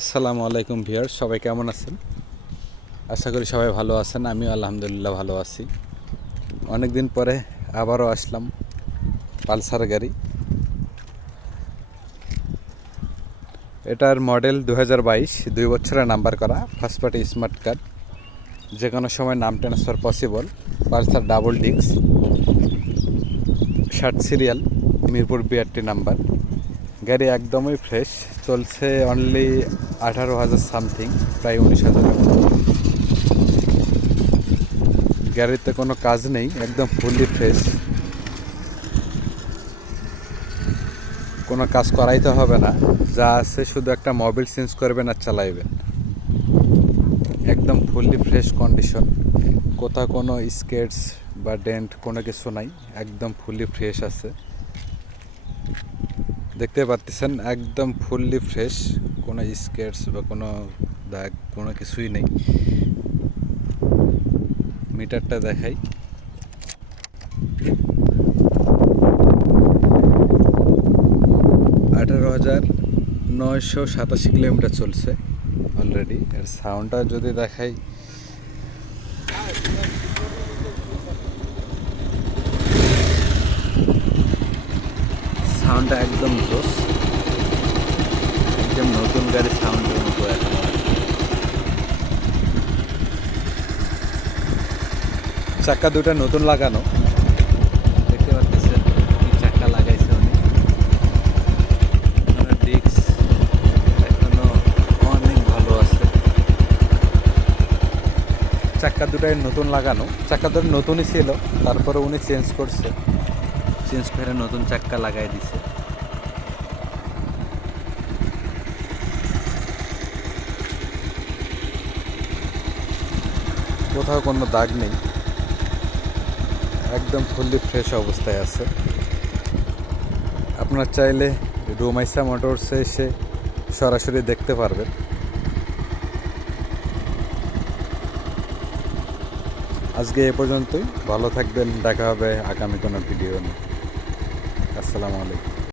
আসসালামু আলাইকুম ভিউয়ার্স, সবাই কেমন আছেন? আশা করি সবাই ভালো আছেন। আমিও আলহামদুলিল্লাহ ভালো আছি। অনেক দিন পরে আবারও আসলাম পালসার গাড়ি। এটার মডেল 2022, 2 বছরের নাম্বার করা, ফার্স্ট পার্টি স্মার্ট কার্ড, যে কোনো সময় নাম transfer possible. Pulsar double disc, 60 serial, Mirpur BRT number. গাড়ি একদমই ফ্রেশ, চলছে অনলি 18,000 সামথিং, প্রায় 19,000-এর মতো। গাড়িতে কোনো কাজ নেই, একদম ফুললি ফ্রেশ, কোনো কাজ করাইতে হবে না। যা আছে শুধু একটা মোবিল চেঞ্জ করবেন আর চালাইবেন। একদম ফুললি ফ্রেশ কন্ডিশন, কোথাও কোনো স্কেটস বা ডেন্ট কোনো কিছু নাই, একদম ফুললি ফ্রেশ আছে। দেখতে পাচ্ছেন একদম ফুললি ফ্রেশ, কোনো স্কেটস বা কোনো দাগ কোনো কিছুই নেই। মিটারটা দেখাই, 18,987 কিলোমিটার চলছে অলরেডি। এর সাউন্ডটা যদি দেখাই, সাউন্ডটা একদম জোস, একদম নতুন গাড়ির সাউন্ডের মতো এখনো আছে। চাক্কা দুটা নতুন লাগানো, দেখতে পাচ্ছেন চাক্কা লাগাইছে উনি। ডিস্ক এখনো অনেক ভালো আছে। চাক্কা দুটাই নতুন লাগানো, চাক্কা দুটো নতুনই ছিল, তারপরে উনি চেঞ্জ করছে, চেঞ্জ করে নতুন চাক্কা লাগাই দিছে। কোথাও কোনো দাগ নেই, একদম ফুললি ফ্রেশ অবস্থায় আছে। আপনার চাইলে রুমাইসা মোটরসে এসে সরাসরি দেখতে পারবেন। আজকে এ পর্যন্তই, ভালো থাকবেন, দেখা হবে আগামী কোনো ভিডিও নিয়ে। আসসালামু আলাইকুম।